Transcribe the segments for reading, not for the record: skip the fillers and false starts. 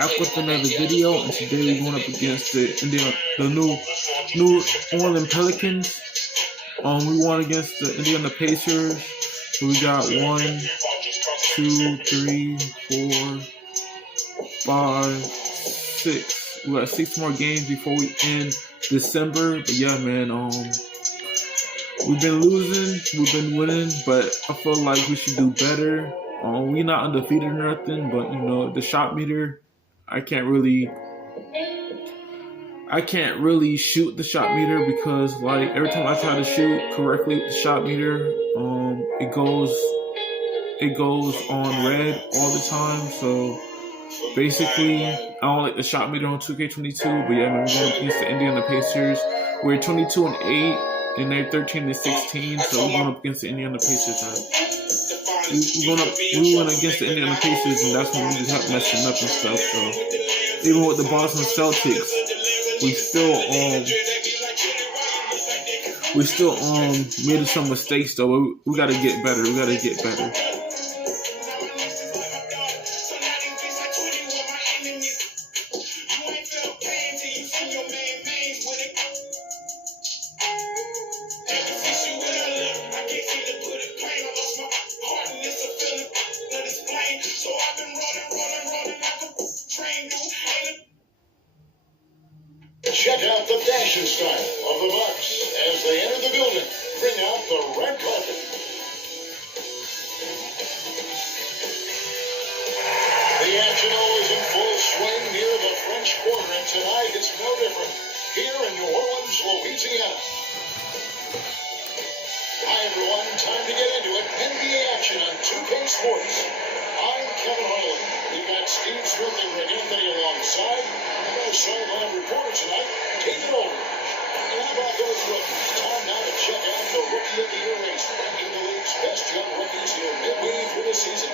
back with another video, and today we're going up against the New Orleans Pelicans. We won against the Indiana Pacers. So we got 1, 2, 3, 4, 5, 6. We got 6 more games before we end December. But yeah, man, we've been losing, we've been winning, but I feel like we should do better. We're not undefeated or nothing, but you know, the shot meter, I can't really shoot the shot meter because like every time I try to shoot correctly with the shot meter, it goes on red all the time. So basically, I don't like the shot meter on 2K22. But yeah, man, we're going against the Indiana Pacers. We're 22-8. And they're 13-16, so we're going up against the Indiana Pacers. We went against the Indiana Pacers, and that's when we just have messing up and stuff. So even with the Boston Celtics, we still made some mistakes though. We gotta get better. We gotta get better. Check out the fashion style of the Bucks as they enter the building. Bring out the red carpet. The action always in full swing near the French Quarter, and tonight is no different here in New Orleans, Louisiana. Hi, everyone. Time to get into it. NBA action on 2K Sports. I'm Kevin Harlan. We've got Steve Smith and Rick Anthony alongside. Our sideline reporter tonight, take it over. And how about those rookies? Time now to check out the Rookie of the Year race, ranking the league's best young rookies here midway through the season.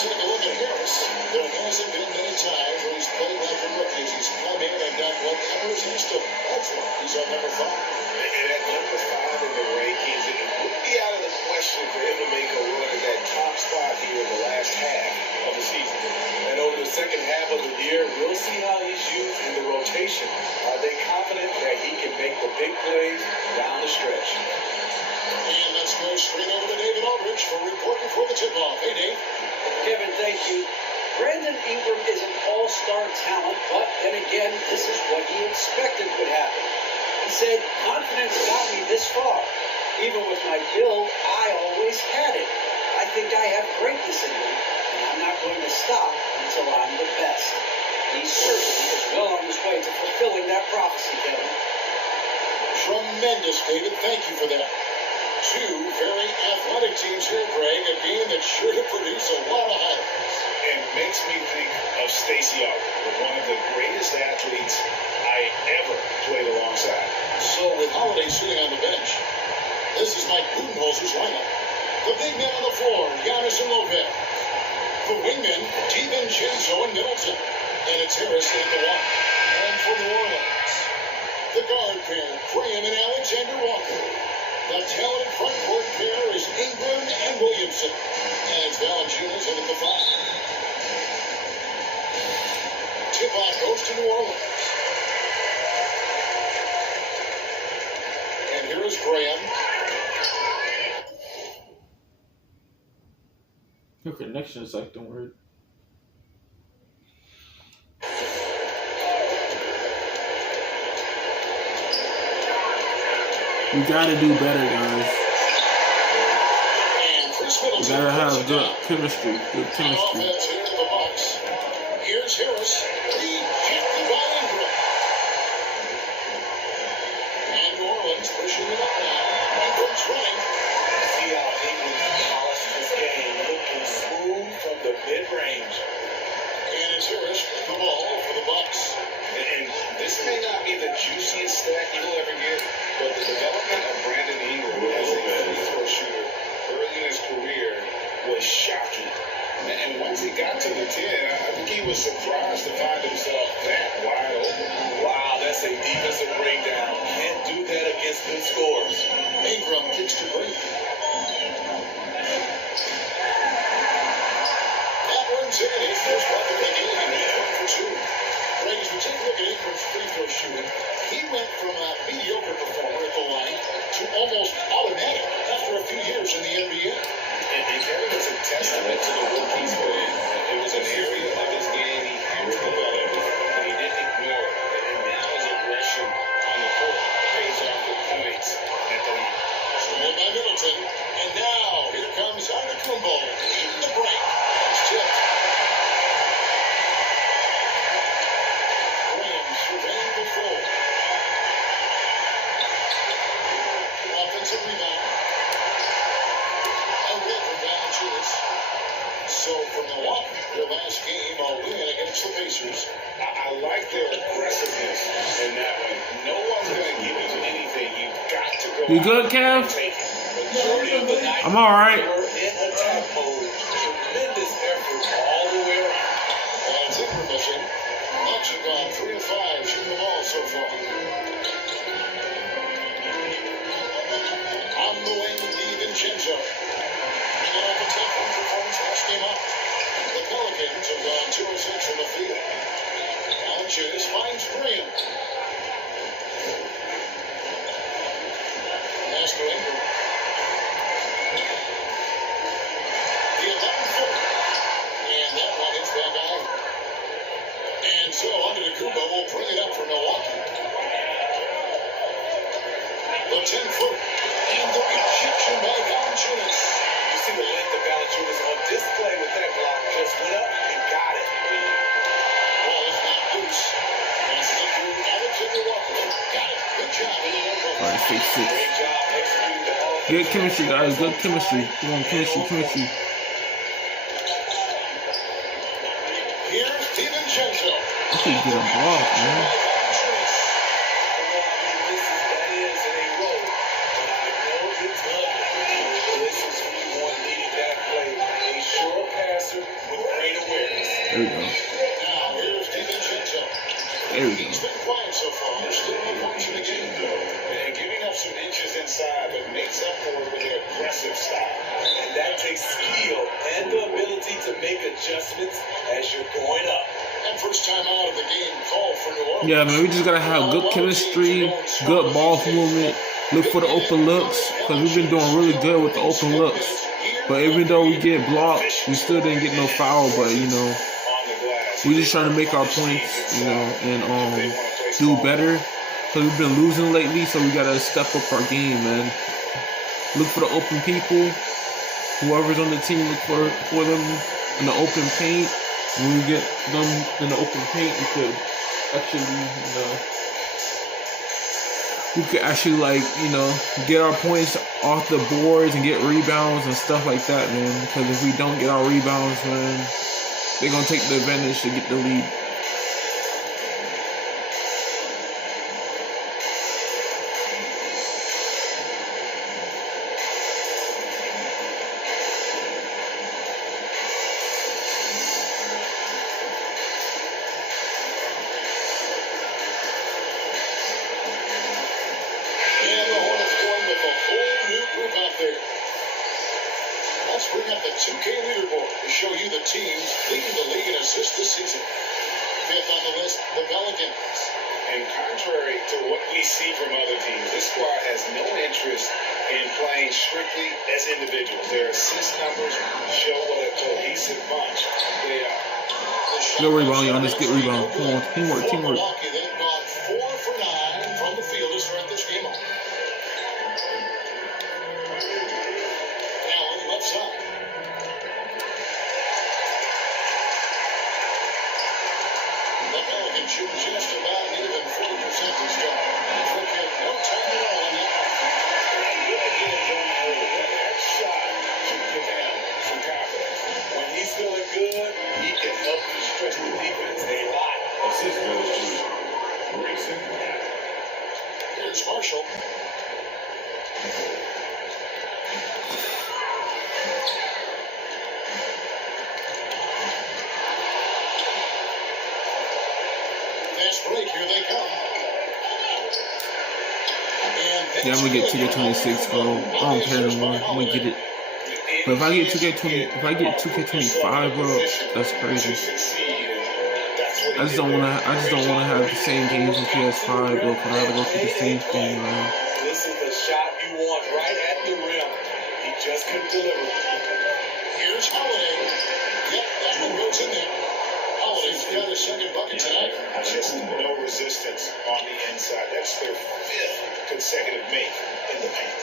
Take a look at Harris. There hasn't been many times when he's played like a rookie as he's come in and done whatever is asked of him. That's why he's on number 5. And at number 5 in the rankings, it wouldn't be out of the question for him to make a run at that top spot here in the last half of the season. And over the second half of the year, we'll see how he's used in the rotation. Are they confident that he can make the big plays down the stretch? And let's go straight over to David Aldridge for reporting for the tip-off. Hey, Dave. Kevin, thank you. Brandon Ingram is an all-star talent, but then again, this is what he expected would happen. He said, confidence got me this far. Even with my build, I always had it. I think I have greatness in me, and I'm not going to stop until I'm the best. He certainly is well on his way to fulfilling that prophecy, Kevin. Tremendous, David. Thank you for that. 2 very athletic teams here, Greg, a game that's sure to produce a lot of highlights. And makes me think of Stacey Augmon, one of the greatest athletes I ever played alongside. So with Holiday sitting on the bench, this is Mike Budenholzer's lineup. The big men on the floor, Giannis and Lopez. The wingmen, DiVincenzo and Middleton. And it's Harris at the 1. And for New Orleans, the guard pair, Graham and Alexander Walker. The talented front court pair is Ingram and Williamson. And it's Valanciunas in at the 5. Tip-off goes to New Orleans. And here is Graham. Your connection is like, don't worry. We gotta do better, guys. We gotta have good chemistry. Good chemistry. Here's Harris. Rejected by Ingram. And New Orleans pushing it up now. Ingram's running. See how Ingram polished this game, looking smooth from the mid-range. And it's Harris with the ball for the Bucks. And this may not be the juiciest stat you'll ever get, but the development of Brandon Ingram as a free throw shooter early in his career was shocking. And once he got to the 10, I think he was surprised to find himself that wide open. Wow, that's a defensive breakdown. Can't do that against good scores. Ingram kicks to break. That one's in. His first bucket of the game. 2. Greg, as we take a look at Ingram's free throw shooting, he went from a mediocre performer at the line to almost automatic after a few years in the NBA. And Kevin, it's a testament to the work he's put in. It was an area of his game he had to develop, but he didn't ignore it. And now his aggression on the court pays off with points at the line. Stolen by Middleton. And now, here comes Antetokounmpo. Eating the break. It's tipped. Graham surveying the floor. Offensive rebound. Away from Valanciunas. So for Milwaukee, their last game, a win against the Pacers. I like their aggressiveness in that one. No one's going to give you anything. You've got to go. You good, Kev? Majority of the night, I'm all right. we're in attack mode. Tremendous effort all the way around. And Ingram missing. Bucks have gone 3 of 5 shooting the ball so far. On the wing, DiVincenzo. Coming off a 10-point performance last game up. The Pelicans have gone 2 of 6 from the field. Valanciunas finds Graham. Pass to Ingram. The 11-foot. And that one hits that guy. And so Antetokounmpo will bring it up for Milwaukee. The 10-foot. And the rejection by Valanciunas. You see the length of Valanciunas on display with that block. Just went up and got it. Ball is not loose. And slip through Alexander Walker. Got it. Good job in the low post. All right, 6-6. Great job executing the ball. Good chemistry, guys. Good chemistry. Come on, chemistry. Here's DiVincenzo. I should get a block, man. There we go. Now here's DiVincenzo. There we He's go. been quiet so far. Still no points in the game. And giving up some inches inside, but makes up for it with their aggressive style. And that takes skill and the ability to make adjustments as you're going up. And first time out of the game called for New Orleans. Yeah, man, we just gotta have good chemistry, good ball movement, look for the open looks, because we've been doing really good with the open looks. But even though we get blocked, we still didn't get no foul. But you know, we just trying to make our points, you know, and do better. Because we've been losing lately, so we gotta step up our game, man. Look for the open people. Whoever's on the team, look for them in the open paint. When we get them in the open paint, we could actually, you know, get our points off the boards and get rebounds and stuff like that, man. Because if we don't get our rebounds, man, they're gonna take the advantage to get the lead. And the Hornets going with a whole new group out there. Let's bring up the 2K leaderboard to show you the teams leading the league in assists this season. Fifth on the list, the Pelicans. And contrary to what we see from other teams, this squad has no interest in playing strictly as individuals. Their assist numbers show what a cohesive bunch they are. Good rebound, Giannis. Good rebound. Come on, teamwork. Milwaukee, they've gone 4 for 9 from the field to start this game off. Allen left side. The Pelicans shoot just about even 40% this time. Took him no time at all on that one. That shot should give him some confidence. When he's feeling good, he can help you stretch the defense a lot. Assist goes to Grayson. Here's Marshall. Fast break, here they come. And Yeah, I'm gonna get 2K26, bro. I don't care no more. I'm gonna get it. But if I get 2K25, bro, that's crazy. To succeed, that's I just don't wanna have the same games as PS5, bro. If I gotta go through the same thing, man. This is the shot you want right at the rim. He just couldn't deliver. Here's Holiday. Yep, that one goes in there. Holiday's got his second bucket tonight. Just no resistance on the inside. That's their 5th consecutive make in the paint.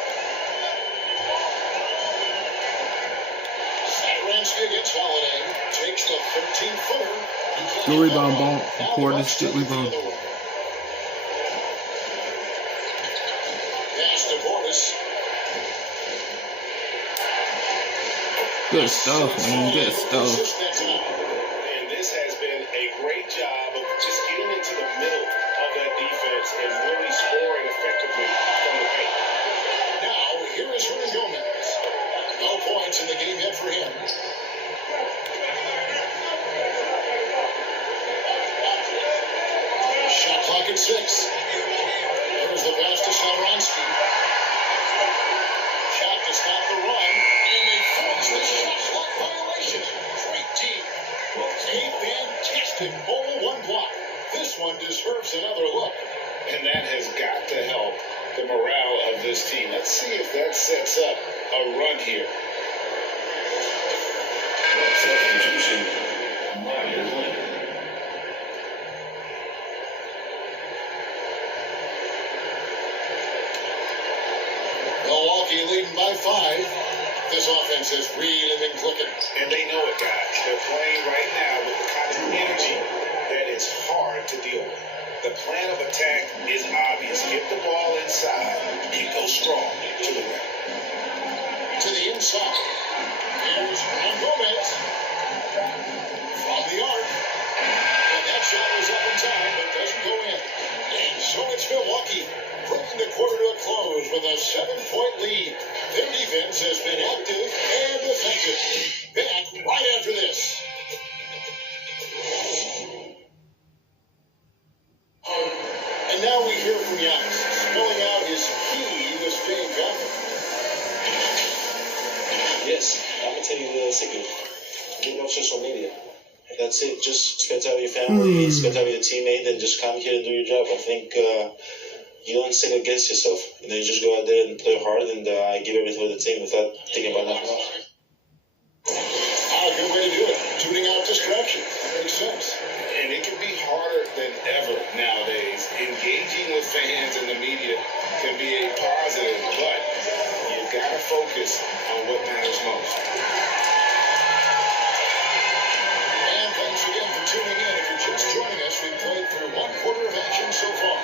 Satoransky against Holiday. Takes the 13-footer. Good rebound, ball. Important is good rebound. Pass to Portis. Good stuff, man. Good stuff. And this has been a great job of just getting into the middle of that defense and really scoring effectively from the paint. Now, here is Hernan Gomez. No points in the game yet for him. Shot clock at 6. There's the pass to Satoransky. Shot to stop the run. And they force the shot clock violation. Great team. A fantastic ball, one block. This one deserves another look. And that has got to help the morale of this team. Let's see if that sets up a run here. Substitution. Milwaukee leading by 5. This offense has really been clicking. And they know it, guys. They're playing right now with the kind of energy that is hard to deal with. The plan of attack is obvious. Get the ball inside and go strong to the rim. To the inside. Here's Hernan Gomez. From the arc. And that shot was up in time, but doesn't go in. And so it's Milwaukee, bringing the quarter to a close with a 7-point lead. Their defense has been active and effective. Back right after this. And now we hear from Giannis, spelling out his key to staying confident. Yes, I'm gonna tell you the secret. Get off social media. That's it. Just spend time with your family, spend time with your teammate, and just come here and do your job. I think you don't second guess yourself. You know, you just go out there and play hard and give everything to the team without thinking about nothing else. Ah, good way to do it. Tuning out distractions. That makes sense. And it can be harder than ever nowadays. Engaging with fans and the media can be a positive, but you've got to focus on what matters most. And thanks again for tuning in. If you're just joining us, we've played through one quarter of action so far.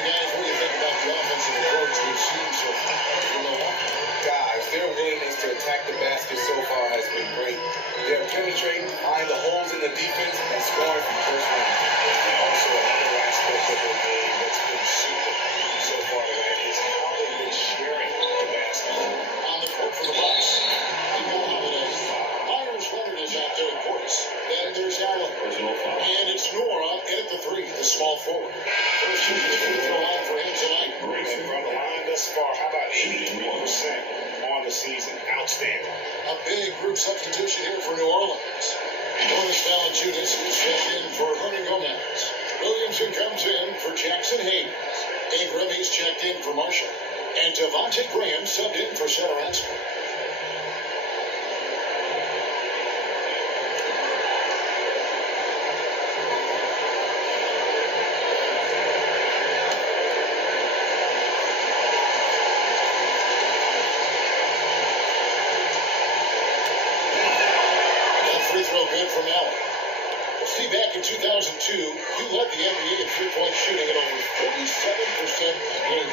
Hey guys, what do you think about the offensive approach we've seen so far from Milwaukee? Guys, their willingness to attack the basket so far has been great. They're penetrating, finding the holes in the defense, and scoring from first round. And also another aspect of their game that's been super so far tonight is how they've been sharing the basketball. On the court for the Bucks, we got Holiday. Myers Leonard is out there at Portis. Then there's Allen. And it's Nora at the 3, the small forward. First free throw line for him tonight. And from the line thus far, how about 83% on the season? Outstanding. A big group substitution here for New Orleans. Jonas Valanciunas is checked in for Hernan Gomez. Williamson comes in for Jackson Hayes. Ingram is checked in for Marshall. And Devontae Graham subbed in for Satoransky. Free throw good from Allen. See, back in 2002, you led the NBA in three-point shooting at over 37% a game.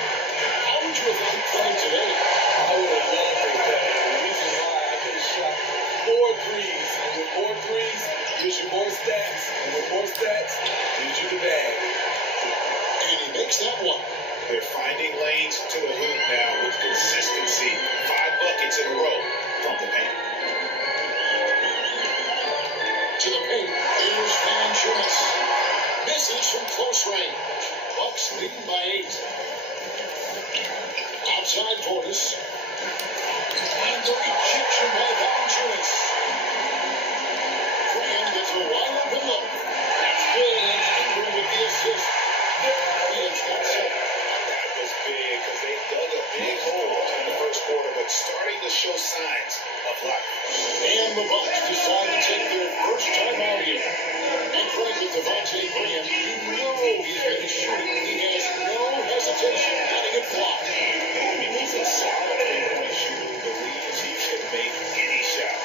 How would you have liked playing today? I would have loved to play. The reason why I could have shot 4 threes, and with 4 threes, gives you more stats, and with more stats, gives you the bag. And he makes that one. They're finding lanes to the hoop now with consistency. 5 buckets in a row from the paint. To the paint, here's Valanciunas. Misses from close range. Bucks leading by 8. Outside Portis. And the rejection by Valanciunas. Graham gets a wide open look. Good, and Ingram with the assist. Pelicans got set. That was big because they dug a big hole in the first quarter, but starting to show signs of life. And the Bucks decide to take their first time out here. And Craig with Devontae Graham, you know he's going to shoot it. He has no hesitation letting it fly. He's a solid three-point shooter who believes he can make any shot.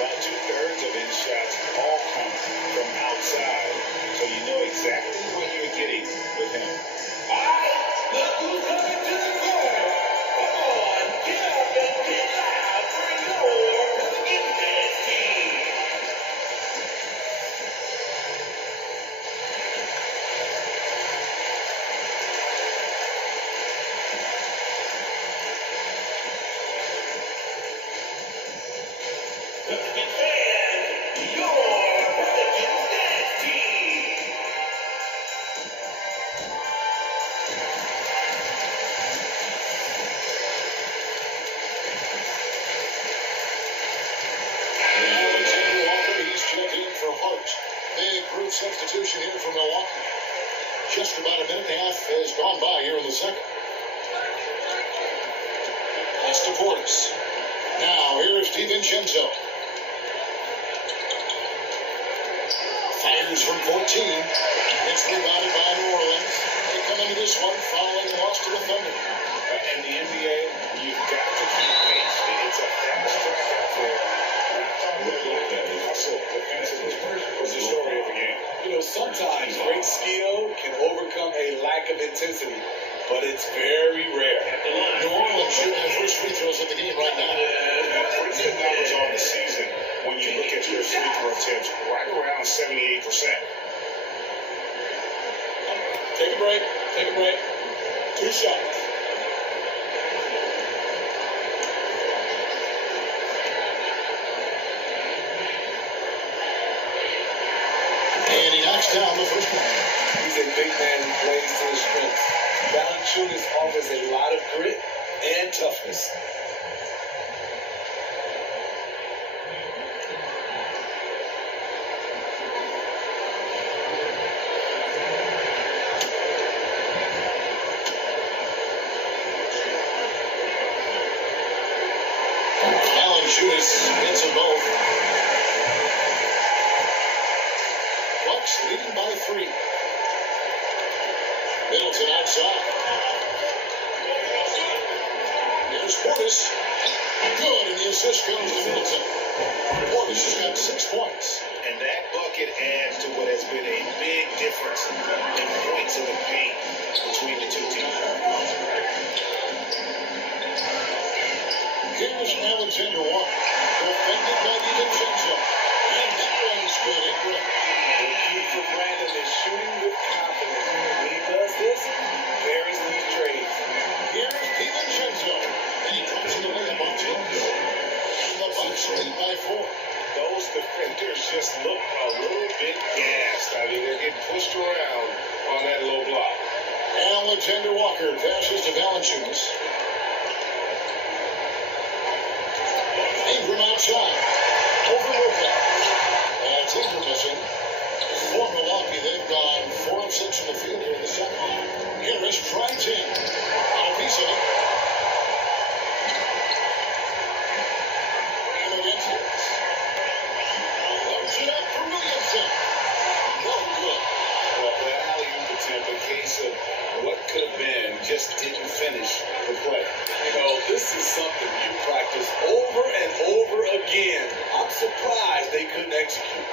About 2/3 of his shots all come from outside, so you know exactly what you're getting with him. All right, look who's coming to the floor. Come on, get up and get loud for your Pelicans dance team. Pelicans band, your Pelicans dance team. Alexander Walker, he's checked in for Hart. Big group substitution here for Milwaukee. Just about a minute and a half has gone by here in the second. That's DePortis. Now, here is DiVincenzo. Fires from 14. It's rebounded by New Orleans. They come into this one following a loss to the Thunder. In the NBA, you've got to keep pace. It's a fast track out there. Hustle defensively was the story of the game. You know, sometimes great skill can overcome a lack of intensity, but it's very rare. New Orleans shooting their first free throws of the game right now. Pretty good numbers on the season when you look at their free throw attempts, right around 78%. Take a break. Take a break. 2 shots. And he knocks down the first one. He's a big man who plays to his strengths. Valanciunas offers a lot of grit and toughness. Valanciunas hits them both. Bucks leading by 3. Middleton outside. There's Portis. Good, and the assist goes to Middleton. Portis has got 6 points. And that bucket adds to what has been a big difference in points in the paint between the two teams. Here's Alexander Walker. Defended by DiVincenzo. And that one's good. Ingram. The key for Brandon is shooting with confidence. When he does this, Paris these trades. Here's DiVincenzo. And he drops it away on top. And the Bucks lead by 4. Those defenders just look a little bit gassed. I mean, they're getting pushed around on that low block. Alexander Walker passes to Valanciunas. Ingram outside. Overlooking. That's Ingram missing. For Milwaukee, they've gone 4 of 6 in the field here in the second. Harris drives in. On a piece of it. Graham against Harris. Loads it up for Williamson. No good. Well, that alley-oop attempt, a case of what could have been, just didn't finish the play. You know, this is something you practice over and over again. I'm surprised they couldn't execute.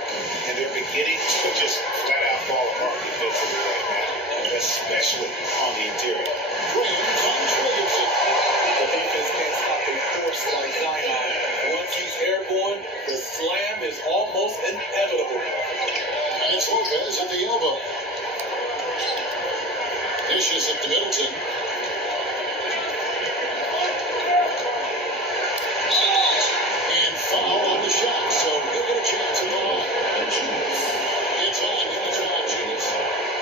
And they're beginning to just flat out fall apart defensively right now, especially on the interior. Graham finds Williamson. The defense can't stop a force like Zion. Once he's airborne, the slam is almost inevitable. And it's Lopez at the elbow. Dishes it to Middleton. And foul on the shot, so he'll get a chance at the line. It's on, it's Valanciunas.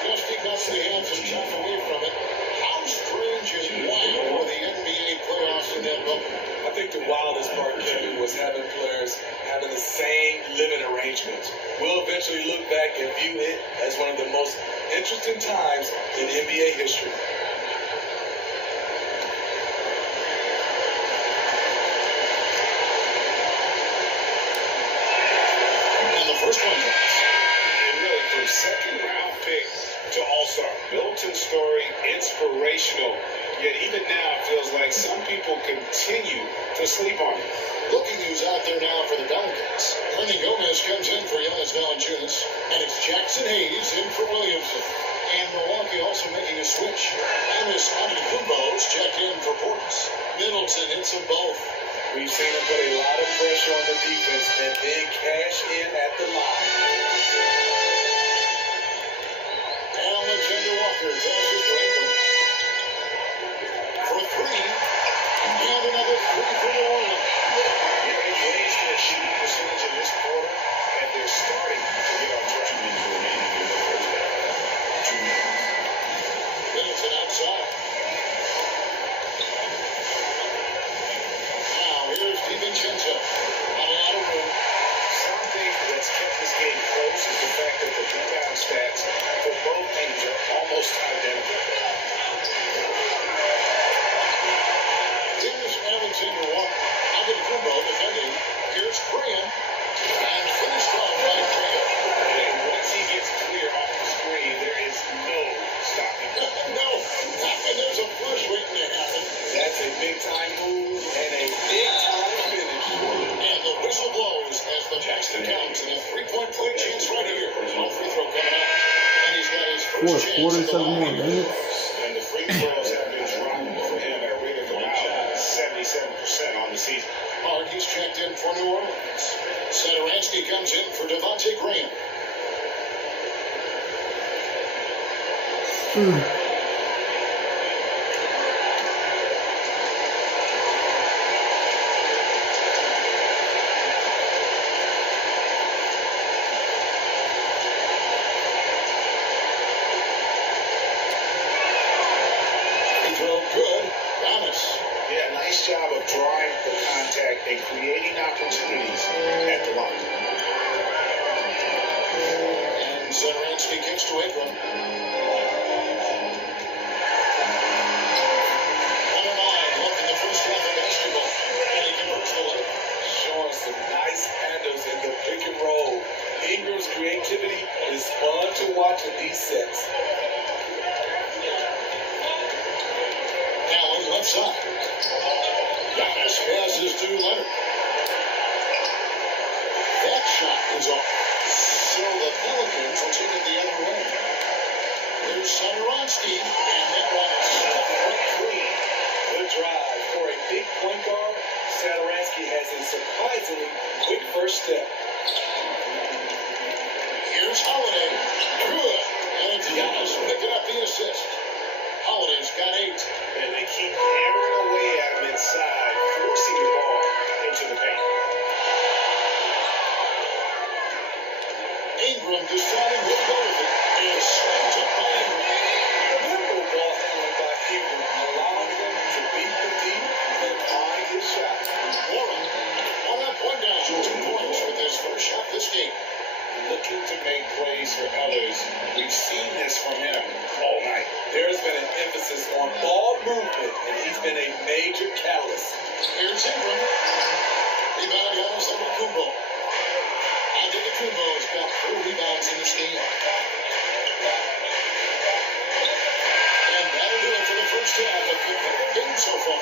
Just he cuts the hands and shot away from it. How strange and wild were the NBA playoffs in Trinidad welcome. I think the wildest part, Kevin, was having players having the same living arrangements. We'll eventually look back and view it as one of the most interesting times in NBA history. And the first one drops. And really, from second round pick to all-star, Middleton's story inspirational. Yet even now, it feels like some people continue to sleep on him. Looking who's out there now for the Pelicans. Hernan Gomez comes in for Giannis Valanciunas. And it's Jackson Hayes in for Williamson. And Milwaukee also making a switch. Giannis Antetokounmpo's checked in for Portis. Middleton hits them both. We've seen him put a lot of pressure on the defense and then cash in at the line. Alexander Walker passes for Ingram. For three. And another three for New Orleans. Yeah, they've raised their shooting percentage in this quarter, and they're starting to get on track. Middleton outside. Now here's DiVincenzo. Not a lot of room. Something that's kept this game close is the fact that the rebound stats for both teams are almost identical. Here's Alexander Walker. Antetokounmpo defending. Here's Graham. And finished off by Graham. And once he gets clear off the screen, there is no stopping him. No, not when there's a push waiting to happen. That's a big-time move and a big-time finish. And the whistle blows as the Jackson counts. And a three-point play chance right here. No free throw coming up. And he's got his first chance at the 47 more line. minutes. And the free throws have been dropping for him at a rate of about 77% on the season. Hard, he's checked in for New Orleans. Satoransky comes in for Devontae Graham. He drove good. Giannis. Yeah, nice job of drawing the contact and creating opportunities at the line. And Satoransky kicks to Ingram. 109 left in the first half of basketball. And he converts the layup. Showing some nice handles in the pick and roll. Ingram's creativity is fun to watch in these sets. Allen left side. Giannis passes to Leonard. That shot is off. So the Pelicans will take it the other way. There's Satoransky, and that one is stuck right through. Good drive. For a big point guard, Satoransky has a surprisingly quick first step. Here's Holiday. Good. And it's Giannis picking up the assist. Holiday's got 8. And they keep hammering away at him inside, forcing the ball into the paint. Ingram deciding he'll go with it. And swings it by Ingram. Memorable ball handling by Ingram, allowing him to beat the deep and find his shot. Warren on that point down. 2 points with his first shot this game. Looking to make plays for others. We've seen this from him all night. There's been an emphasis on ball movement, and he's been a major catalyst. Here's Ingram. Rebound Giannis Antetokounmpo. Antetokounmpo's got 4 rebounds in this game. And that'll do it for the first half of the game so far.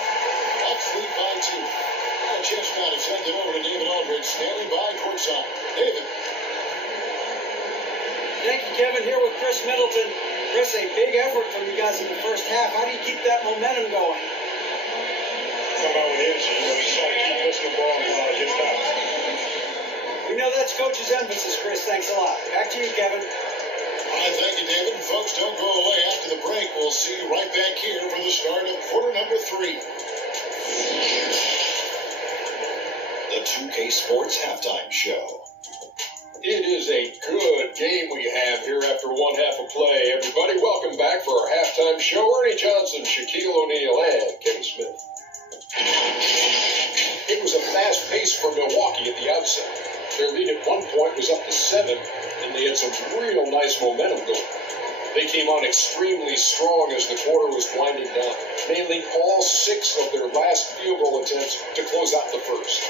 Bucks lead by 2. Our chest now to send it over to David Aldridge, standing by courtside. David. Thank you, Kevin. Here with Chris Middleton. Chris, a big effort from you guys in the first half. How do you keep that momentum going? Talk about with him, he's trying to keep pushing the ball against stops. We know that's coach's emphasis, Chris. Thanks a lot. Back to you, Kevin. All right, thank you, David. And folks, don't go away after the break. We'll see you right back here for the start of quarter number 3. The 2K Sports Halftime Show. It is a good game we have here after one half of play. Everybody, welcome back for our halftime show. Ernie Johnson, Shaquille O'Neal, and Kevin Smith. It was a fast pace for Milwaukee at the outset. Their lead at one point was up to 7, and they had some real nice momentum going. They came on extremely strong as the quarter was winding down, nailing all 6 of their last field goal attempts to close out the first.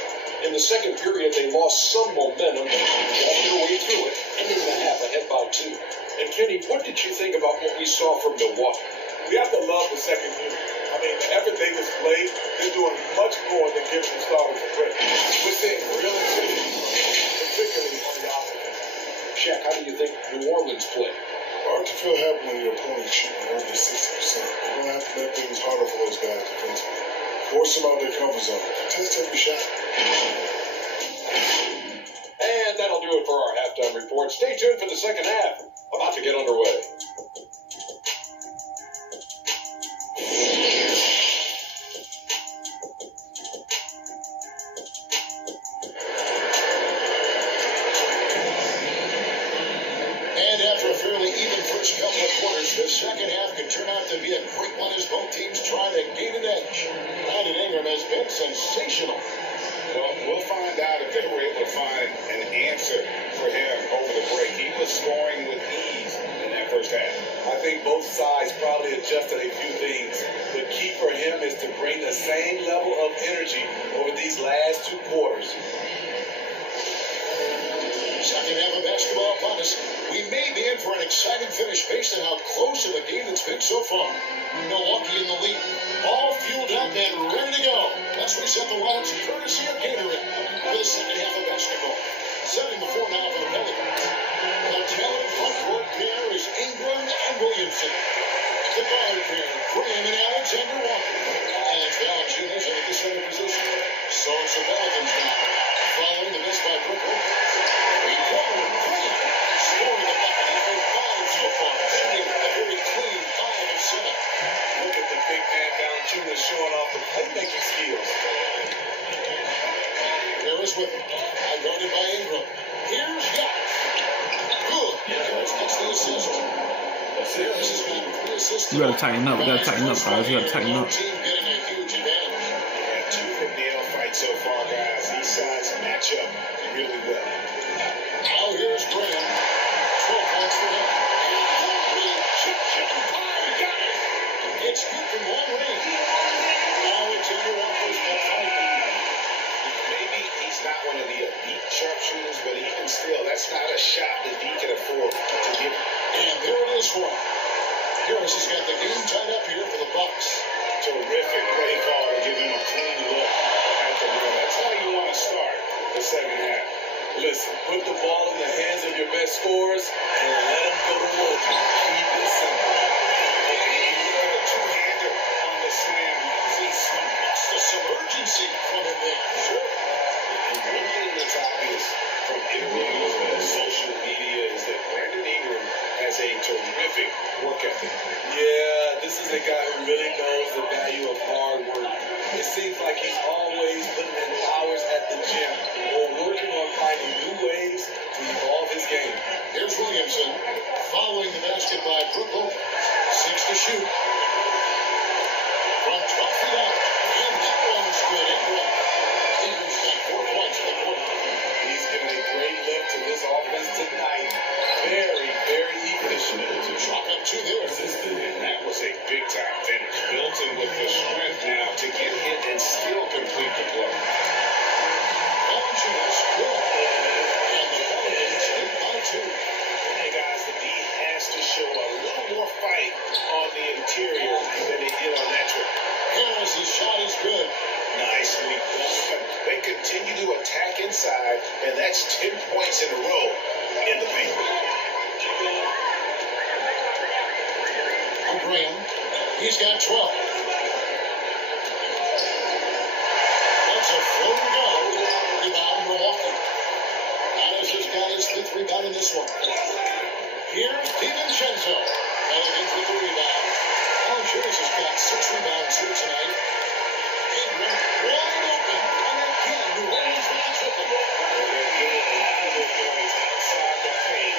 In the second period, they lost some momentum, but got their way through it, ending the half ahead by 2. And Kenny, what did you think about what we saw from Milwaukee? We have to love the second unit. I mean, the effort they displayed, they're doing much more than giving the starters a break. We're seeing real efficiency, particularly on the offense. Shaq, how do you think New Orleans played? Hard to feel happy when your opponent's shooting over 60%. You're going to have to make things harder for those guys defensively. Force them out their comfort zone. Test every shot. And that'll do it for our halftime report. Stay tuned for the second half. About to get underway. And after a fairly even first couple of quarters, the second half could turn out to be a great one as both teams try to gain an edge. Brandon Ingram has been sensational. Well, we'll find out if they were able to find an answer for him over the break. He was scoring with ease in that first half. I think both sides probably adjusted a few things. The key for him is to bring the same level of energy over these last 2 quarters. Second half of basketball upon us. We may be in for an exciting finish based on how close of a game it's been so far. Milwaukee in the lead. All fueled up and ready to go. Let's reset the lineups courtesy of Gatorade for the second half of basketball. Setting the floor now for the Pelicans. The talented front court pair is Ingram and Williamson. The guard pair, Graham and Alexander Walker. And Valanciunas in the center position. So it's the Pelicans now. Following the miss by Brook Lopez. Three-pointer, Graham. Scoring the bucket for 5 so far. Shooting a very clean 5 of 7. Look at the big man Valanciunas showing off the playmaking skills. Harris with him. Guarded by Ingram. Here's Giannis. Good. Harris gets the assist. Harris has got 3 assists. We gotta tighten up. We gotta tighten up, guys. We gotta tighten up. Team getting a huge advantage. And 2 McNeil fights so far, guys. These sides match up really well. Now here's Graham. 12 points for him. It's good from long range. Alexander Walker's got 5. Maybe he's not one of the elite sharpshooters, but even still, that's not a shot that he can afford to give. And there it is for him. Harris has got the game tied up here for the Bucks. Terrific play call to give him a clean look at the rim. That's how you want to start the second half. Listen, put the ball in the hands of your best scorers and let them go to work. Keep it simple. And he put a two-hander on the slam. That's some urgency from him there. Sure. And one thing that's obvious from interviews and social media is that Brandon Ingram has a terrific work ethic. Yeah, this is a guy who really knows the value of hard work. It seems like he's always putting in hours at the gym or working on finding new ways to evolve his game. Here's Williamson following the basket by Brook Lopez. 6 to shoot. From 12 feet out. And that one's good. Ingram's got 4 points in the quarter. He's given a great lift to this offense tonight. Very, very efficient. Chalk up 2 there. And that was a big-time finish. Milton with the strength now to get hit and still complete the play. Valanciunas good. And the Pelicans lead by 2. Hey, guys, the D has to show a little more fight on the interior than they did on that trip. Harris' shot is good. Nicely done. They continue to attack inside, and that's 10 points in a row in the paint. Graham, he's got 12. That's a floater go. Rebound Milwaukee. Giannis has got his 5th rebound in this one. Here's DiVincenzo. Pelicans with the rebound. Valanciunas has got 6 rebounds here tonight. Ingram wide open. And again, New Orleans with the triple. Outside the paint.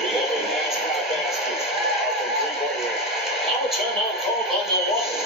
11 last-time baskets out from three-point range. Now a timeout called by Milwaukee.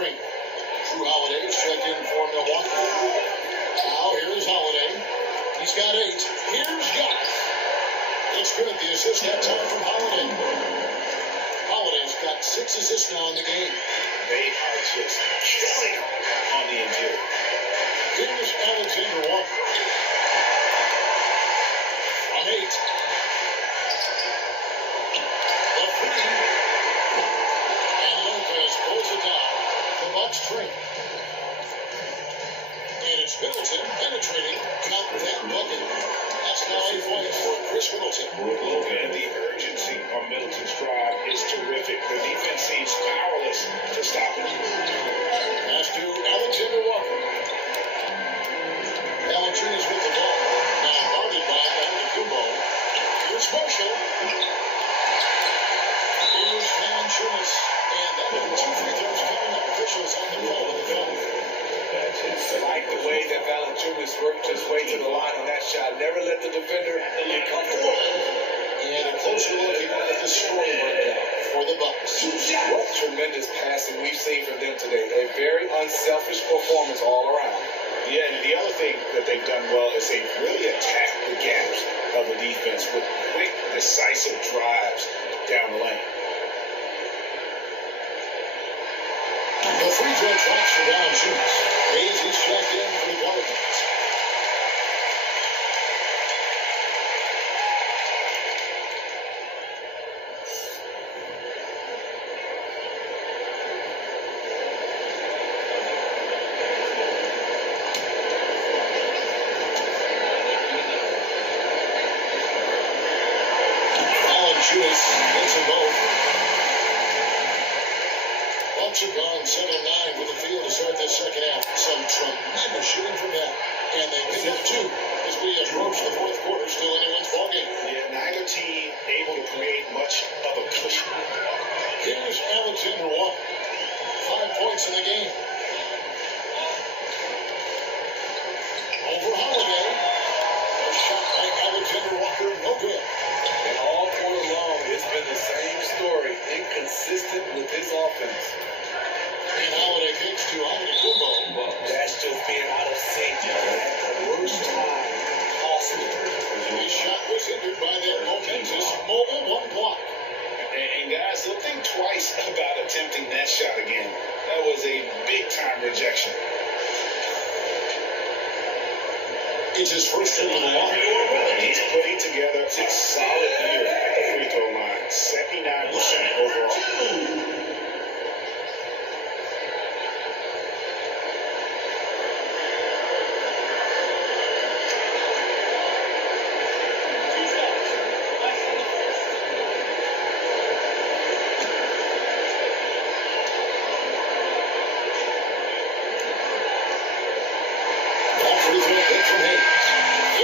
string. Drew Holiday's checked in for Milwaukee. Now here's Holiday. He's got 8. Here's Giannis. It's good. The assist that time from Holiday. Holiday's got 6 assists now in the game. They are just killing them on the interior. Here's Alexander Walker. From 8. The 3. And Lopez pulls it down. The Bucks train. And it's Middleton penetrating. Count that bucket. That's now 8 points for Chris Middleton. And the urgency on Middleton's drive is terrific. The defense seems powerless to stop it. Pass to Alexander Walker. Valanciunas with the ball. Now guarded by Antetokounmpo. Here's Marshall. Here's Valanciunas. And that will be 2 free throws coming up. Officials on the ball of the foul. I like the way that Valanciunas worked his way to the line on that shot. Never let the defender get comfortable. And a closer look here at the scoring breakdown for the Bucks. What tremendous passing we've seen from them today. A very unselfish performance all around. Yeah, and the other thing that they've done well is they've really attacked the gaps of the defense with quick, decisive drives down the lane. The free throw drops for Valanciunas. Hayes is checked in for the Pelicans. Valanciunas gets them both. Bucks are gone 7-9 with the field to start this second half. Some tremendous shooting from them. And they pick up 2 as we approach the fourth quarter. Still anyone's ballgame. Yeah, neither team able to create much of a cushion. Here's Alexander Walker. 5 points in the game. Over Holiday. A shot by Alexander Walker. No good. And all quarter long, it's been the same story. Inconsistent with his offense. And Holiday kicks to Antetokounmpo. That's just being out of sync at the worst time possible. His shot was hindered by that momentous mobile 1 block. And guys, look, think twice about attempting that shot again. That was a big-time rejection. It's his first trip to the line. He's putting together a solid year at the free throw line. 79% overall.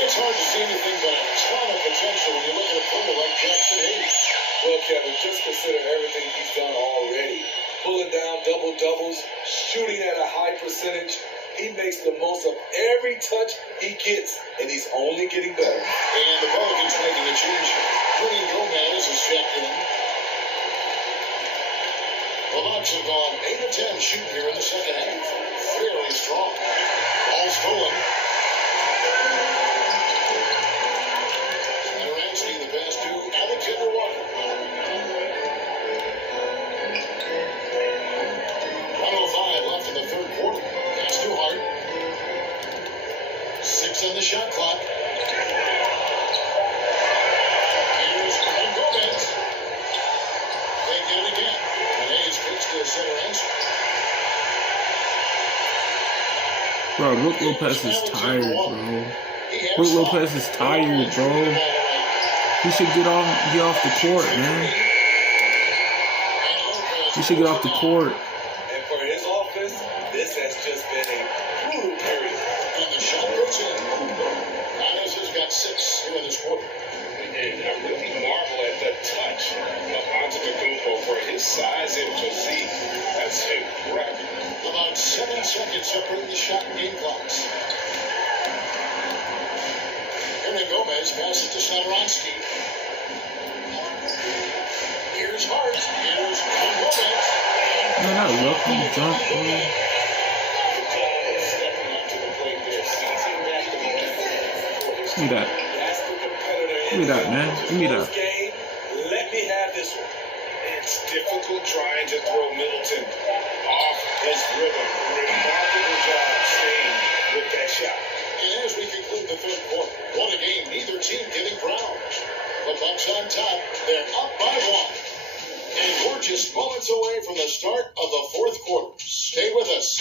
It's hard to see anything but a ton of potential when you look at a player like Jackson Hayes. Well, Kevin, just consider everything he's done already. Pulling down double-doubles, shooting at a high percentage. He makes the most of every touch he gets, and he's only getting better. And the Pelicans making a change. Julian Gomez is checked in. The Bucks have gone 8 of 10 shooting here in the second half. Very strong. Ball stolen. The pass to Alexander Walker. 1:05 left in the third quarter. That's too hard. 6 on the shot clock. Here's Gomez. They get it again. And Hayes kicks to the center answer. Bro, Brook Lopez is tired, bro. Brook Lopez is tired, bro. He should get off the court, man. He should get off the court. And for his offense, this has just been a brutal period. And the shot goes in. Giannis has got 6 here in this quarter. And I really marvel at the touch of Antetokounmpo for his size and physique. That's incredible. About 7 seconds separating the shot and game clocks. Hernan Gomez passes to Satoransky. Here's Hart. Here's Gomez. Man, that lucky jump, bro. Stepping onto the plate there, seizing back the momentum. Give me that. That's the competitor. Give me that, man. Give me that. Game, let me have this one. It's difficult trying to throw Middleton off his rhythm. Remarkable job staying with that shot. And as we conclude the third quarter, what a game, neither team getting ground. The Bucks on top, they're up by 1. And we're just moments away from the start of the fourth quarter. Stay with us.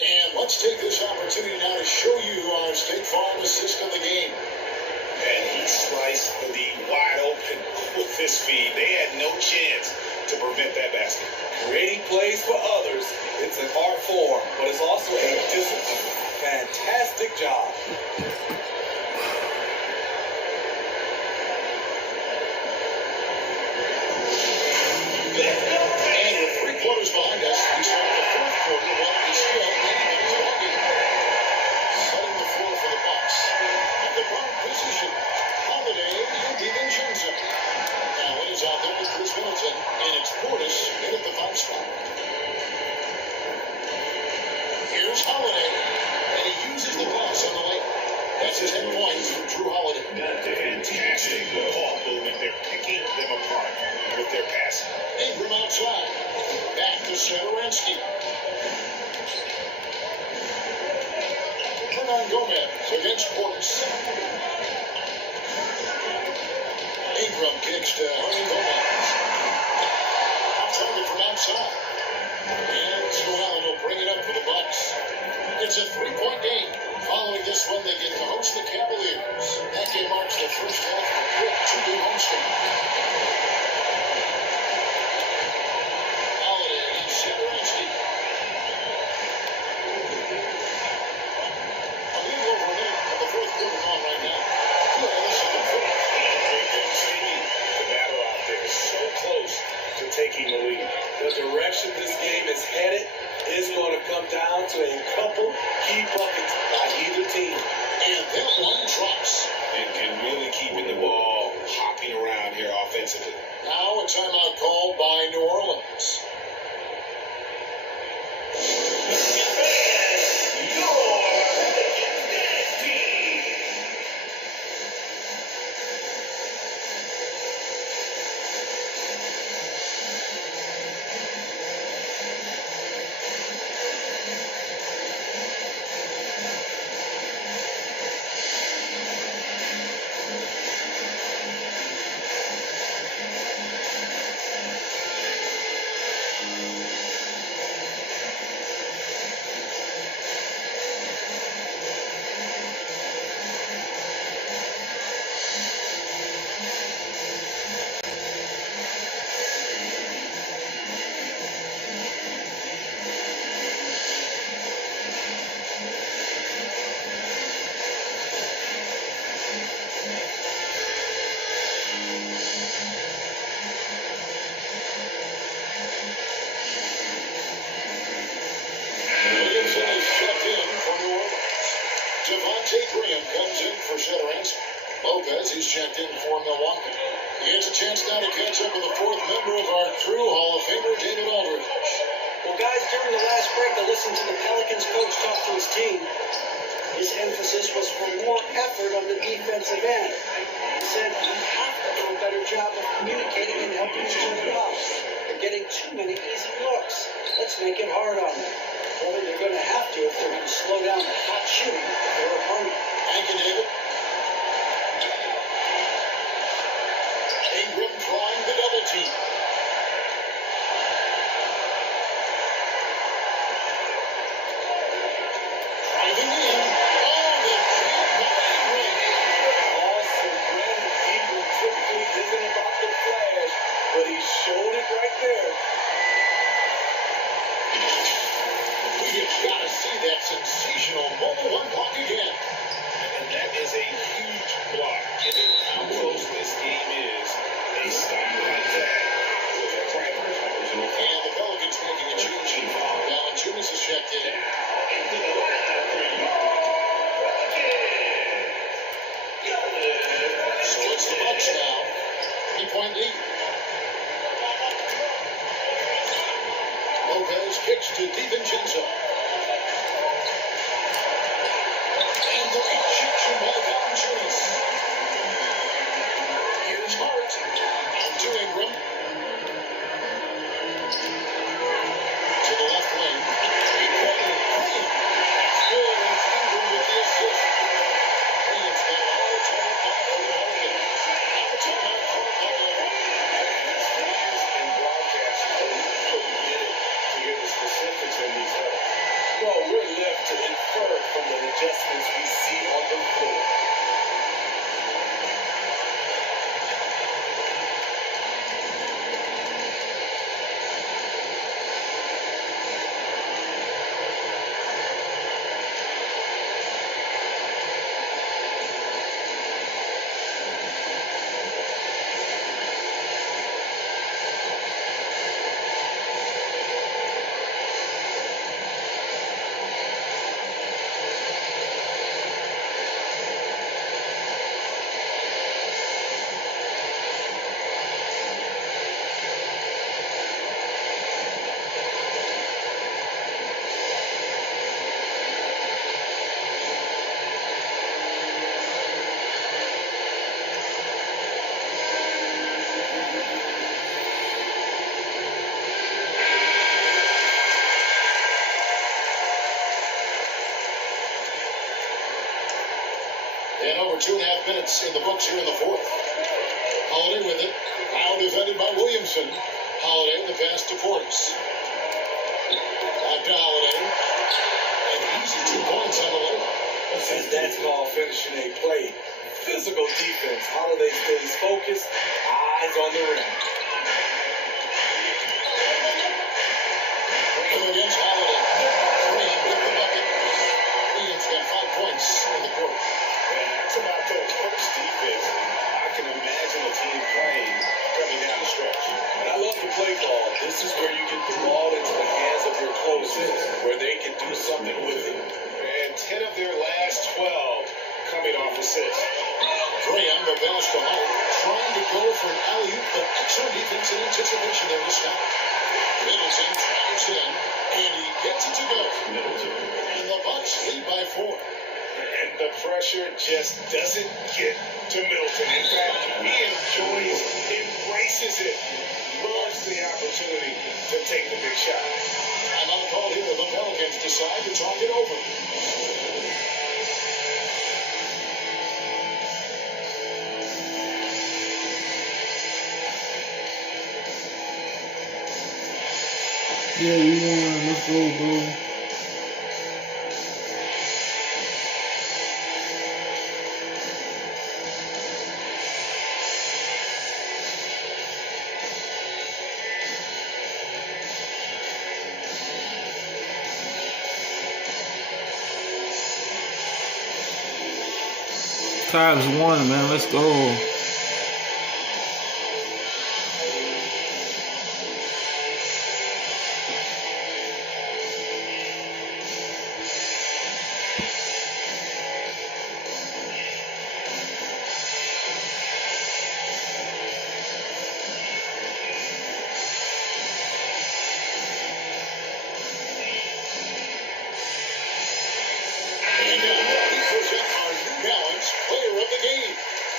And let's take this opportunity now to show you our State Farm assist of the game. And he sliced the lead wide open with his feed. They had no chance to prevent that basket. Creating plays for others, it's an art form, but it's also a discipline. Fantastic job. And with 3 quarters behind us, we start the fourth quarter while we still anybody's talking. Setting the floor for the Bucks. At the guard position, Holiday and DiVincenzo. Now it is out there with Chris Middleton, and it's Portis in at the 5 spot. Here's Holiday, and he uses the pass on the lane. That's his 10 points for Drew Holiday. Fantastic ball movement. They're picking them apart with their passing. Ingram outside. Back to Satoransky. Hernan Gomez against Portis. Ingram kicks to Hernan Gomez. Outside from outside. And Joel will bring it up for the Bucks. It's a 3-point game. Following this one, they get to host the Cavaliers. That game marks the first half of a quick 2-game homestand. Holiday against Satoransky. A little over a minute of the fourth quarter gone right now. Good on the second quarter. They continue to battle out there. So close to taking the lead. The direction this game is headed is going to come down to a couple key buckets by either team. And that one drops. And really keeping the ball hopping around here offensively. Now a timeout called by New Orleans. Lopez, he's checked in for Milwaukee. He has a chance now to catch up with the fourth member of our crew, Hall of Famer David Aldridge. Well, guys, during the last break, I listened to the Pelicans coach talk to his team. His emphasis was for more effort on the defensive end. He said we have to do a better job of communicating and helping each other out. They're getting too many easy looks. Let's make it hard on them. Well, they're going to have to if they're going to slow down the hot shooting of their opponent. Thank you, David. Ingram trying the double team. Driving in. Oh, the jam by Ingram. Also, Brandon Ingram typically isn't about the flash, but he showed it right there. We've got to see that sensational mobile one block again. 20-point lead. Lopez kicks to DiVincenzo. And the rejection by Valanciunas. Here's Hart. Out to Ingram. To the left wing. Three-pointer. Green. Good. It's Ingram with the assist. Green's got all the time back for the Pelicans. Now a timeout called by Ingram. As fans and broadcasters are committed to hear the specifics in these huddles. Well, we're left to infer from the adjustments we see on the floor. And over 2.5 minutes in the books here in the fourth. Holiday with it. Now defended by Williamson. Holiday, the pass to Portis. Back to Holiday. An easy 2 points on the layup. And that's called finishing a play. Physical defense. Holiday stays focused, eyes on the rim. Green against Holiday. Green with the bucket. Green's got 5 points in the quarter. And that's about the coach defense. I can imagine a team playing coming down the stretch. And I love the play call. This is where you get the ball into the hands of your closest, where they can do something with it. And 10 of their last 12 coming off assists. Graham, the pass to Hart, trying to go for an alley-oop, but excellent defense and anticipation there to stop. Middleton drives in, and he gets it to go. And the Bucks lead by 4. And the pressure just doesn't get to Middleton. In fact, he enjoys, embraces it, loves the opportunity to take the big shot. And on the call here, the Pelicans decide to talk it over. Yeah, we won. Let's go, bro. Cavs won, man. Let's go. And we present our New Balance Player of the Game,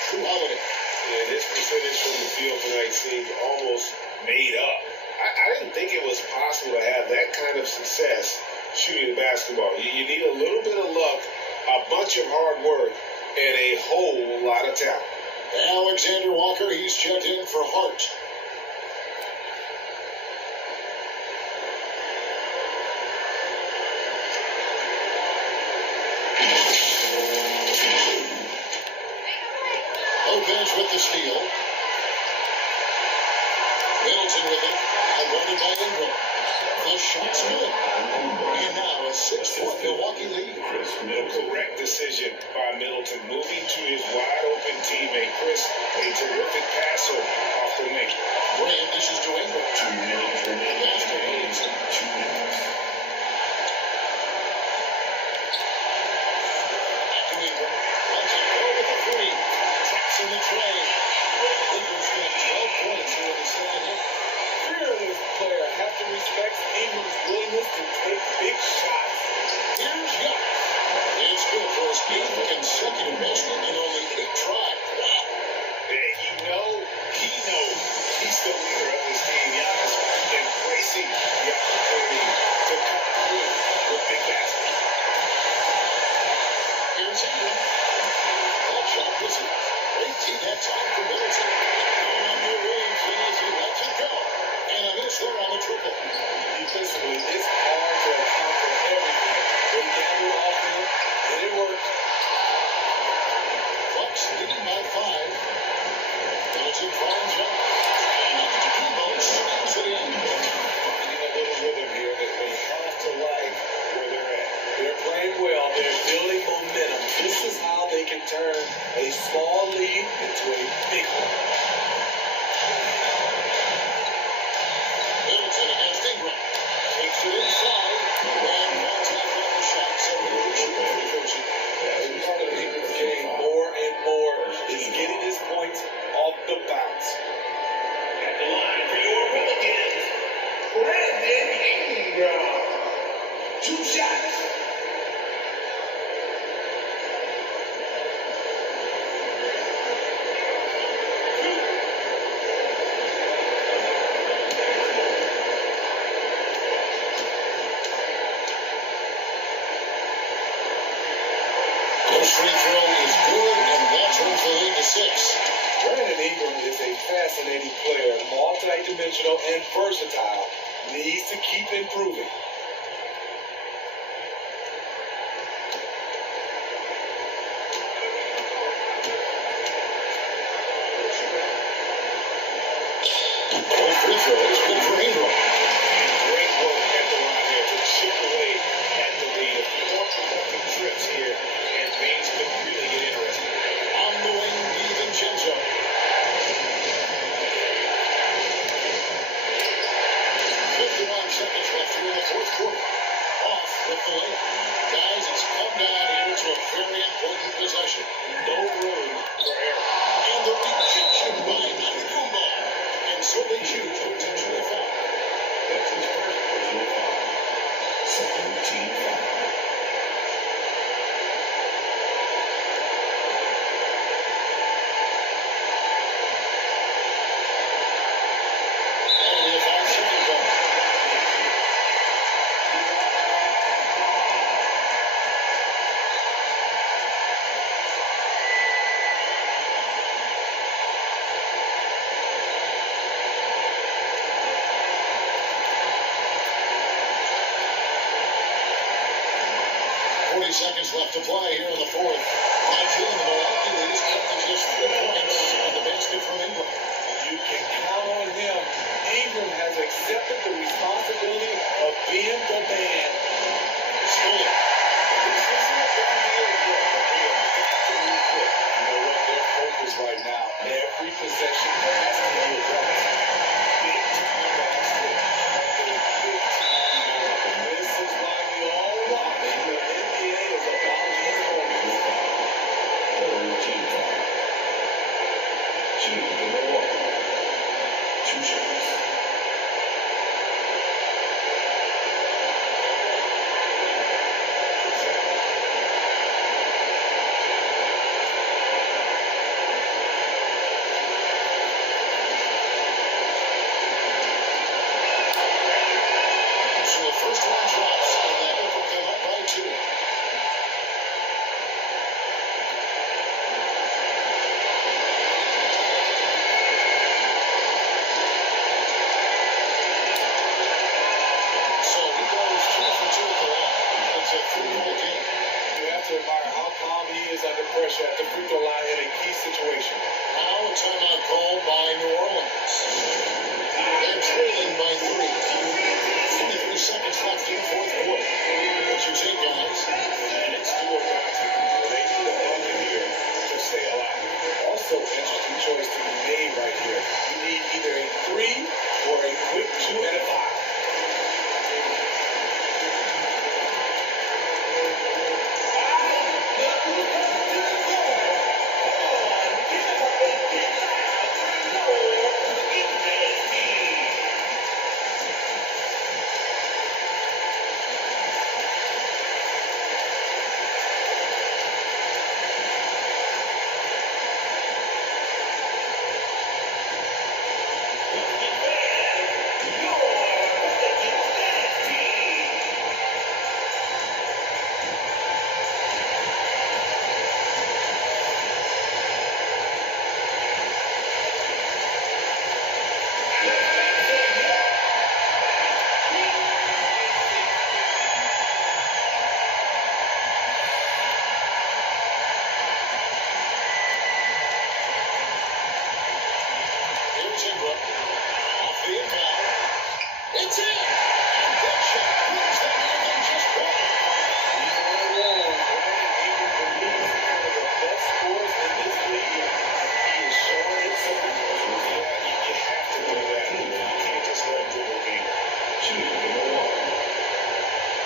Drew Holiday. And his percentage from the field tonight seemed almost made up. I didn't think it was possible to have that kind of success shooting the basketball. You need a little bit of luck, a bunch of hard work, and a whole lot of talent. Alexander Walker, he's checked in for Hart. Lopez with the steal. Middleton with it. Guarded by Ingram. The shot's good. And now a 6-4 Milwaukee lead. The correct decision by Middleton, moving to his wide-open teammate Chris, a terrific passer off the wing. Graham dishes to Ingram. Pass to Williamson. Back to Ingram. Lets it go with the three. Traps in the tray. Ingram's got 12 He's the leader of this team. Giannis embracing the opportunity to come through with big basket. Here's Ingram. That shot was it. Great team that time for Middleton. And on the range, he lets it go. And a miss there on the triple. Defensively, it's hard to account for everything. They gambled off him, and it worked. Bucks leading by 5. Middleton finds out. And Antetokounmpo slams it in. Finding a little rhythm here that they have to like where they're at. They're playing well. They're building momentum. This is how they can turn a small lead into a big one. Middleton against Ingram. Takes it inside. And contact on the shot. So we're shooting for the coaching. That's part of Ingram's game more and more is getting his points off the bounce. At the line for your Pelicans, Brandon Ingram. 2 shots. First free throw is good, and that turns the lead to 6. Brandon Ingram is a fascinating player, multi-dimensional and versatile. Needs to keep improving. First free throw is good for Ingram. Great work at the line there to chip away at the lead. A few more productive trips here, and things could really get interesting. On the wing, DiVincenzo. 51 seconds left here in the fourth quarter. Off with the layup. Guys, it's come down here to a very important possession. No room for error. And the rejection by Antetokounmpo. And so they choose to intentionally foul. That's his first personal foul. Second team foul. And with our second goal. Seconds left to play here in the fourth. By June, the Milwaukee leads up to just 4 points on the basket from Ingram. You can count on him. Ingram has accepted the responsibility of being the man. Stolen. This isn't a downhill look, but they have got to move quick. You know what? Their focus right now, every possession has to be a bonus. Big time basket. Big time work. And this is why we all watch. The NBA is about these moments. Third team foul. Team Milwaukee. 2 shots. Here's Ingram. Off the inbound. It's in! And that shot proves that anything just caught. He's on a roll. Brandon Ingram believes he's one of the best scorers in this league. He is showing it something. Yeah, you have to know that. You can't just let him dribble the game. Shooting number 1.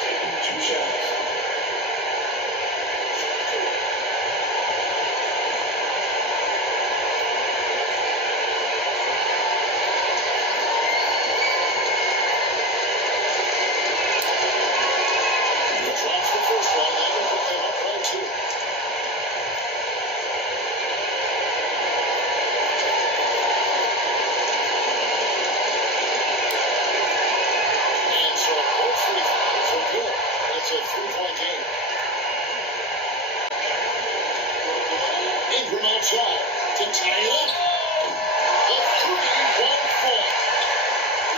Taking 2 shots. Drops the first one. That will put them up by 2. And so both free throws are good. It's a 3-point game. Ingram outside to tie it up. A 3-1 fall.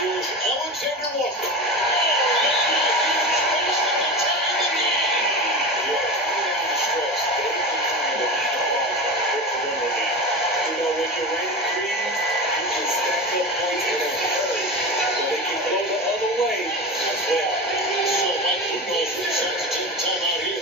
Here's Alexander Walker. Oh, that's not huge spacing to tie the game. Yeah, coming down the stretch, they become the power for perimeter game. You know, when you're raining threes, you can stack up points in a hurry. But they can go the other way as well. So Mike Budenholzer decides to take a timeout here.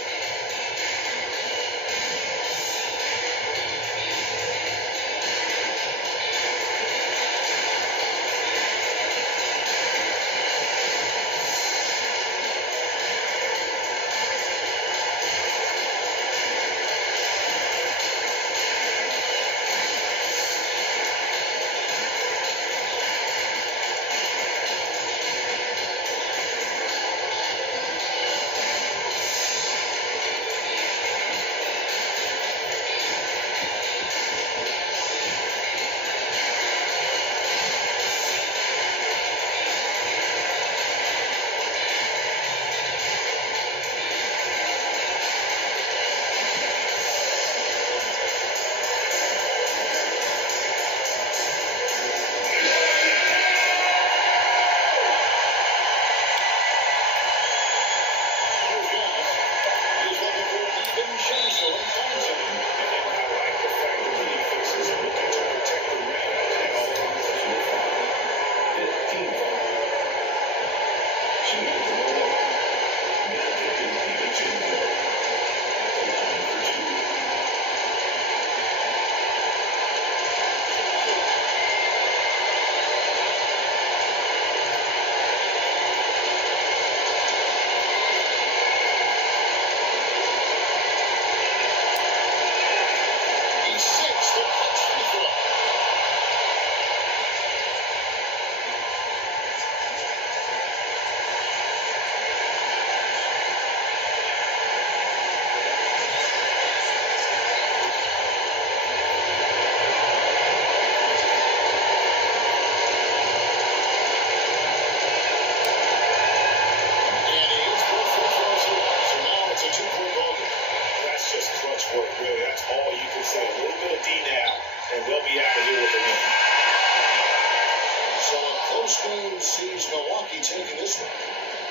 sees Milwaukee taking this one.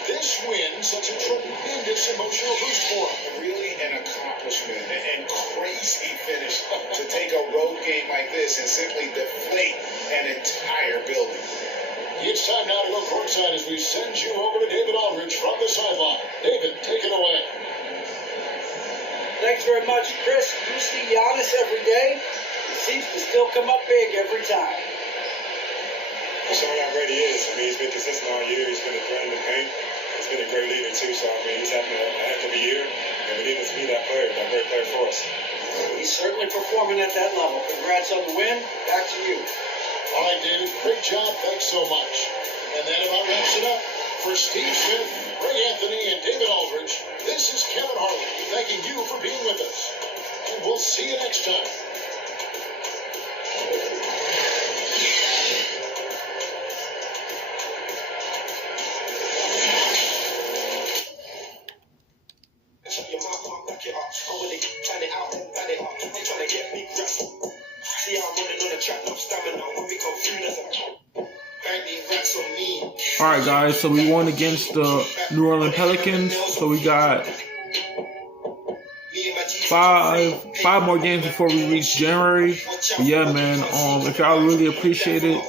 This win sets a tremendous emotional boost for him. Really an accomplishment and crazy finish to take a road game like this and simply deflate an entire building. It's time now to go courtside as we send you over to David Aldridge from the sideline. David, take it away. Thanks very much, Chris. You see Giannis every day. He seems to still come up big every time. Showing how great he is. I mean, he's been consistent all year. He's been a threat in the paint. He's been a great leader, too. So, I mean, he's having a heck of a year. And we need him to be that player, that great player for us. He's certainly performing at that level. Congrats on the win. Back to you. All right, David. Great job. Thanks so much. And that about wraps it up. For Steve Smith, Ray Anthony, and David Aldridge, this is Kevin Harlan thanking you for being with us. And we'll see you next time. Alright guys, so we won against the New Orleans Pelicans. So we got five more games before we reach January. But yeah, man, if y'all really appreciate it,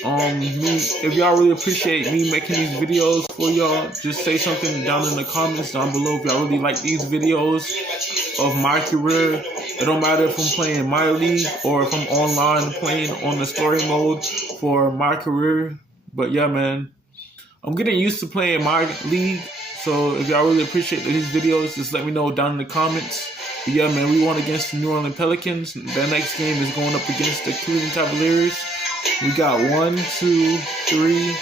if y'all really appreciate me making these videos for y'all, just say something down in the comments down below if y'all really like these videos of my career. It don't matter if I'm playing my league or if I'm online playing on the story mode for my career. But yeah, man, I'm getting used to playing my league. So if y'all really appreciate these videos, just let me know down in the comments. But yeah, man, we won against the New Orleans Pelicans. The next game is going up against the Cleveland Cavaliers. We got 1, 2, 3,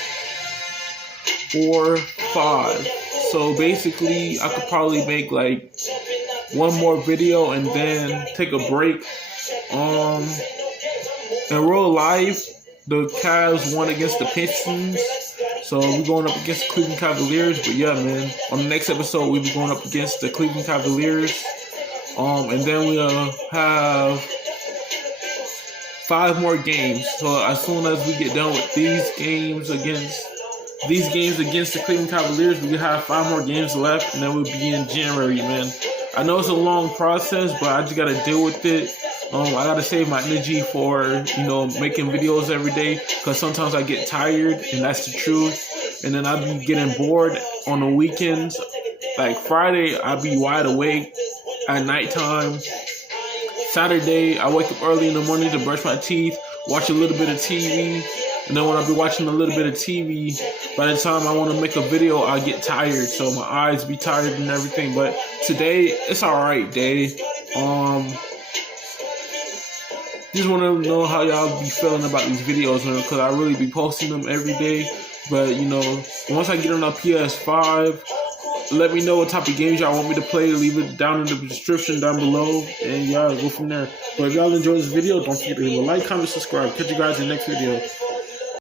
4, 5. So basically, I could probably make like one more video and then take a break. In real life, the Cavs won against the Pistons. So we're going up against the Cleveland Cavaliers. But yeah, man, on the next episode, we'll be going up against the Cleveland Cavaliers. And then we'll have 5 more games. So as soon as we get done with these games against the Cleveland Cavaliers, we can have 5 more games left, and then we'll be in January, man. I know it's a long process, but I just gotta deal with it. I gotta save my energy for, making videos every day, because sometimes I get tired, and that's the truth. And then I be getting bored on the weekends. Like Friday, I be wide awake at nighttime. Saturday, I wake up early in the morning to brush my teeth, watch a little bit of TV, and then when I be watching a little bit of TV, by the time I want to make a video, I get tired, so my eyes be tired and everything. But today, it's alright day. Just want to know how y'all be feeling about these videos, man, because I really be posting them every day. But, once I get on a PS5, let me know what type of games y'all want me to play. Leave it down in the description down below, and y'all go from there. But if y'all enjoyed this video, don't forget to leave a like, comment, subscribe. Catch you guys in the next video.